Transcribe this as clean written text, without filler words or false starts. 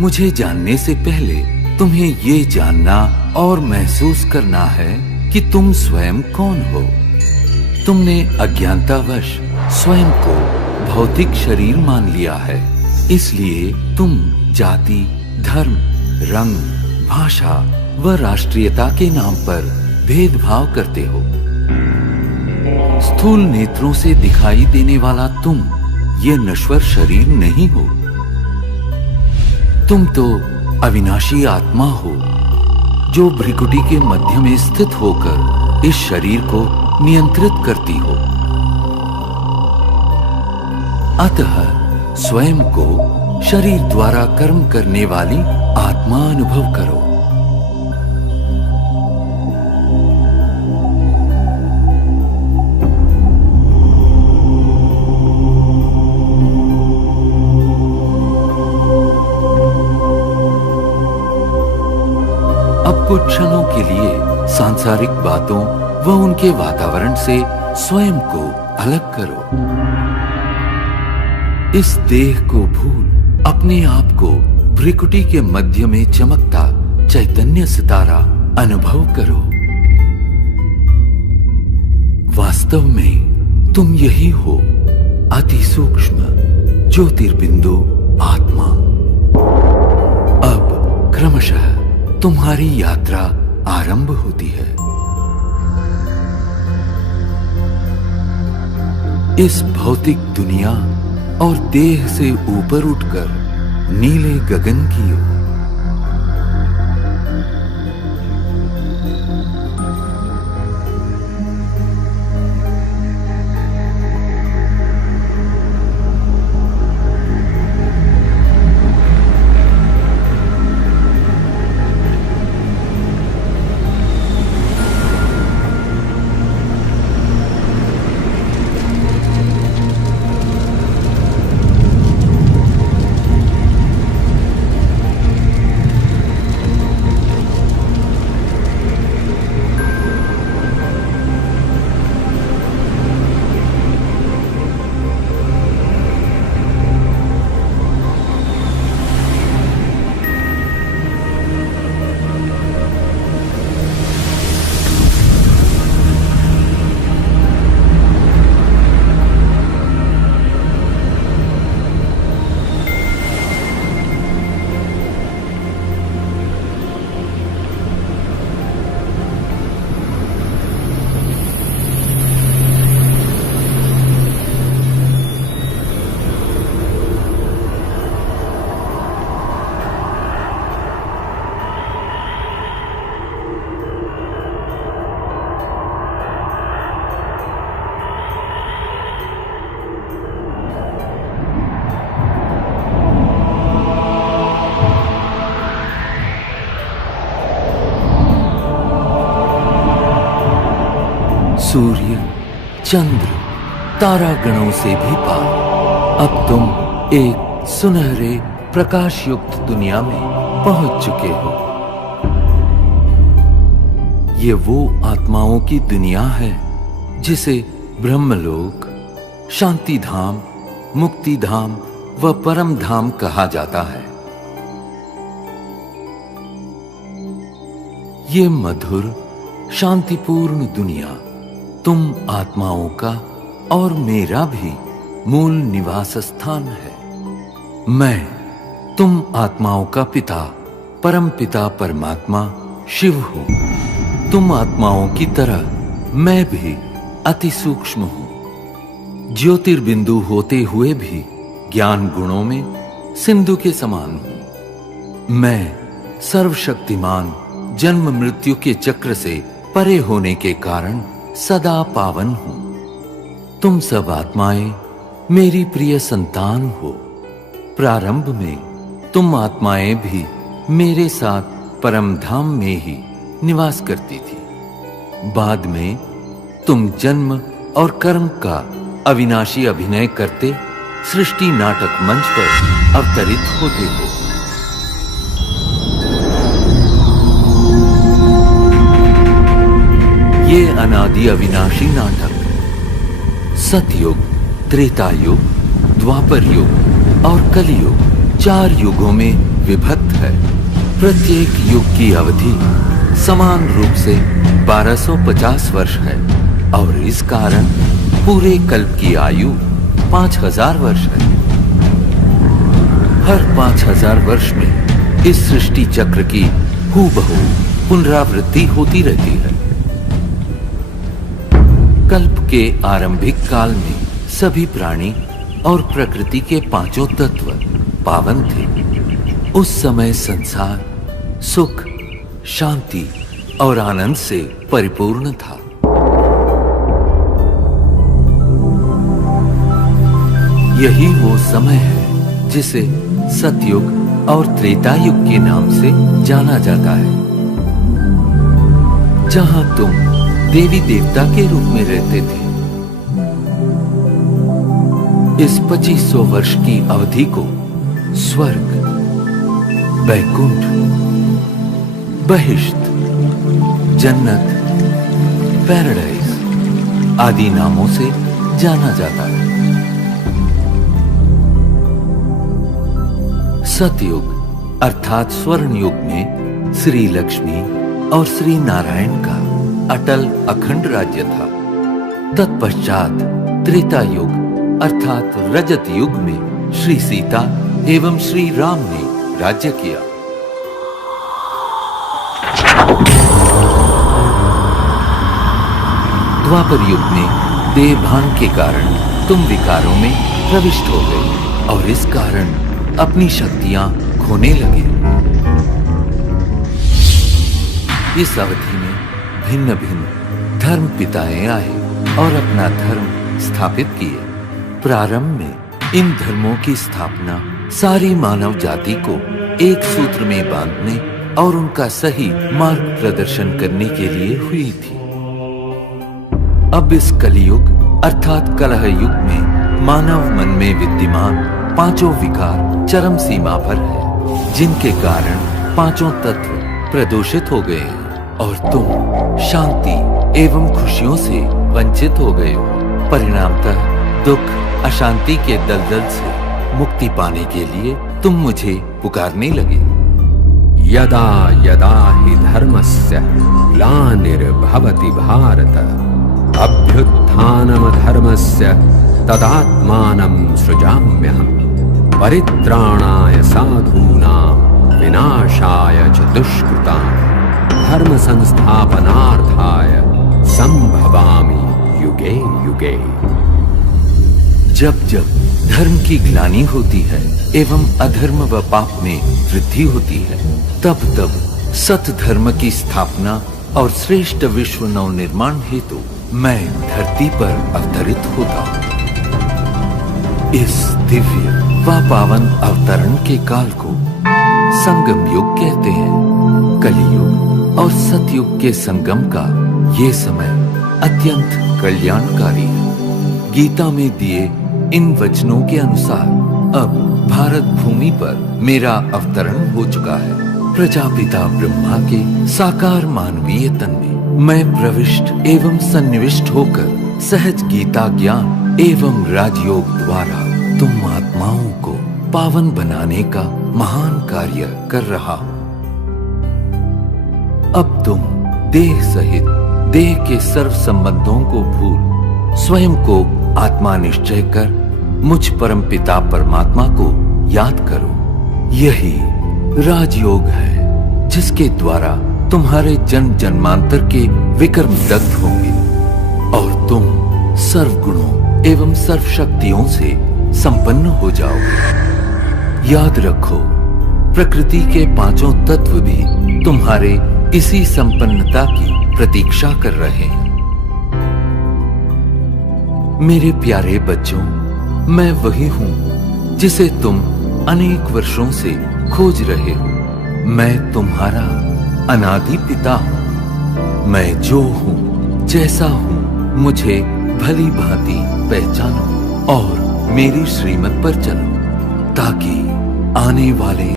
मुझे जानने से पहले तुम्हें ये जानना और महसूस करना है कि तुम स्वयं कौन हो। तुमने अज्ञानतावश स्वयं को भौतिक शरीर मान लिया है, इसलिए तुम जाति, धर्म, रंग, भाषा व राष्ट्रीयता के नाम पर भेदभाव करते हो। स्थूल नेत्रों से दिखाई देने वाला तुम ये नश्वर शरीर नहीं हो। तुम तो अविनाशी आत्मा हो, जो भ्रिकुटी के मध्य में स्थित होकर इस शरीर को नियंत्रित करती हो। अतः स्वयं को शरीर द्वारा कर्म करने वाली आत्मा अनुभव करो। अब कुछ क्षणों के लिए सांसारिक बातों व उनके वातावरण से स्वयं को अलग करो। इस देह को भूल अपने आप को भ्रिकुटी के मध्य में चमकता चैतन्य सितारा अनुभव करो। वास्तव में तुम यही हो, अति सूक्ष्म ज्योतिर्बिंदु आत्मा। अब क्रमशः तुम्हारी यात्रा आरंभ होती है। इस भौतिक दुनिया और देह से ऊपर उठकर नीले गगन की ओर। सूर्य, चंद्र, तारागणों से भी पार अब तुम एक सुनहरे प्रकाश युक्त दुनिया में पहुंच चुके हो। ये वो आत्माओं की दुनिया है जिसे ब्रह्मलोक, शांति धाम, मुक्ति धाम व परम धाम कहा जाता है। ये मधुर शांतिपूर्ण दुनिया तुम आत्माओं का और मेरा भी मूल निवास स्थान है। मैं तुम आत्माओं का पिता, परम पिता परमात्मा शिव हूं। तुम आत्माओं की तरह मैं भी अति सूक्ष्म हूं। ज्योतिर्बिंदु होते हुए भी ज्ञान गुणों में सिंधु के समान हूं। मैं सर्वशक्तिमान जन्म मृत्यु के चक्र से परे होने के कारण सदा पावन हूं। तुम सब आत्माएं मेरी प्रिय संतान हो। प्रारंभ में तुम आत्माएं भी मेरे साथ परम धाम में ही निवास करती थी। बाद में तुम जन्म और कर्म का अविनाशी अभिनय करते सृष्टि नाटक मंच पर अवतरित होते हो। ये अनादि अविनाशी नाटक सतयुग, त्रेता युग, द्वापर युग और कलयुग 4 युगों में विभक्त है। प्रत्येक युग की अवधि समान रूप से 1250 वर्ष है और इस कारण पूरे कल्प की आयु 5000 वर्ष है। हर 5000 वर्ष में इस सृष्टि चक्र की हूबहू पुनरावृत्ति होती रहती है। कल्प के आरंभिक काल में सभी प्राणी और प्रकृति के 5 तत्व पावन थे। उस समय संसार सुख, शांति और आनंद से परिपूर्ण था। यही वो समय है जिसे सतयुग और त्रेता युग के नाम से जाना जाता है, जहां तुम देवी देवता के रूप में रहते थे। इस 2500 वर्ष की अवधि को स्वर्ग, वैकुंठ, बहिष्ट, जन्नत, पैराडाइज आदि नामों से जाना जाता है। सतयुग अर्थात स्वर्ण युग में श्री लक्ष्मी और श्री नारायण का अटल अखंड राज्य था। तत्पश्चात त्रेता युग अर्थात रजत युग में श्री सीता एवं श्री राम ने राज्य किया। द्वापर युग में देहभान के कारण तुम विकारों में प्रविष्ट हो गए और इस कारण अपनी शक्तियां खोने लगे। इस अवधि में भिन्न भिन्न धर्म पिताएं आए और अपना धर्म स्थापित किए। प्रारंभ में इन धर्मों की स्थापना सारी मानव जाति को एक सूत्र में बांधने और उनका सही मार्ग प्रदर्शन करने के लिए हुई थी। अब इस कलियुग अर्थात कलह युग में मानव मन में विद्यमान 5 विकार चरम सीमा पर है, जिनके कारण 5 तत्व प्रदूषित हो गए हैं और तुम शांति एवं खुशियों से वंचित हो गए हो। परिणामतः दुख अशांति के दलदल से मुक्ति पाने के लिए तुम मुझे पुकारने लगे। यदा यदा हि धर्मस्य ग्लानिर्भवति भारत अभ्युत्थानमधर्मस्य तदात्मानं सृजाम्यहम् परित्राणाय साधूनां विनाशाय च दुष्कृतां धर्म संस्थापनार्थाय संभवामि युगे युगे। जब जब धर्म की ग्लानि होती है एवं अधर्म व पाप में वृद्धि होती है, तब तब सत धर्म की स्थापना और श्रेष्ठ विश्व नव निर्माण हेतु मैं धरती पर अवतरित होता हूँ। इस दिव्य व पावन अवतरण के काल को संगम युग कहते हैं। कलियुग और सतयुग के संगम का ये समय अत्यंत कल्याणकारी है। गीता में दिए इन वचनों के अनुसार अब भारत भूमि पर मेरा अवतरण हो चुका है। प्रजापिता ब्रह्मा के साकार मानवीय तन में मैं प्रविष्ट एवं सन्निविष्ट होकर सहज गीता ज्ञान एवं राजयोग द्वारा तुम आत्माओं को पावन बनाने का महान कार्य कर रहा हूं। अब तुम देह सहित देह के सर्व संबंधों को भूल स्वयं को आत्मा निश्चय कर मुझ परम पिता परमात्मा को याद करो। यही राजयोग है जिसके द्वारा तुम्हारे जन्म जन्मांतर के विकर्म दग्ध होंगे और तुम सर्व गुणों एवं सर्व शक्तियों से संपन्न हो जाओगे। याद रखो, प्रकृति के 5 तत्व भी तुम्हारे इसी संपन्नता की प्रतीक्षा कर रहे हैं। मेरे प्यारे बच्चों, मैं वही हूं जिसे तुम अनेक वर्षों से खोज रहे हो। मैं तुम्हारा अनादि पिता हूं। मैं जो हूं, जैसा हूं, मुझे भली भांति पहचानो और मेरी श्रीमत पर चलो, ताकि आने वाले